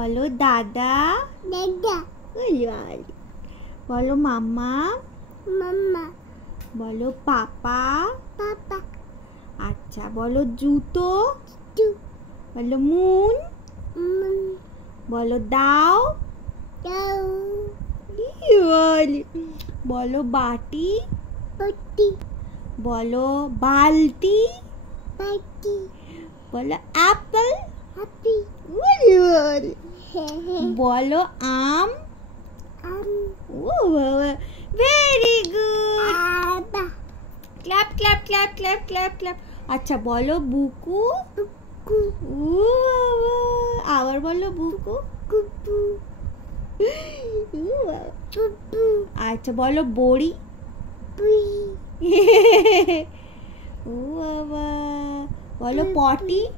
বলো দাদা। দাদা। বলো মাম্মা। মাম্মা। বলো পাপা। পাপা। আচ্ছা বলো জুতো। জু। বলো মুন। মুন। বলো দাও। দাও। বলো বাটি। বাটি। বলো বালতি। বাটি। বলো অ্যাপল। হ্যাপি। বলো আম। Very good. Clap clap clap clap clap clap. আচ্ছা বলো বুকু। আবার বলো বুকু। আচ্ছা বলো বড়ি। বলো পটি।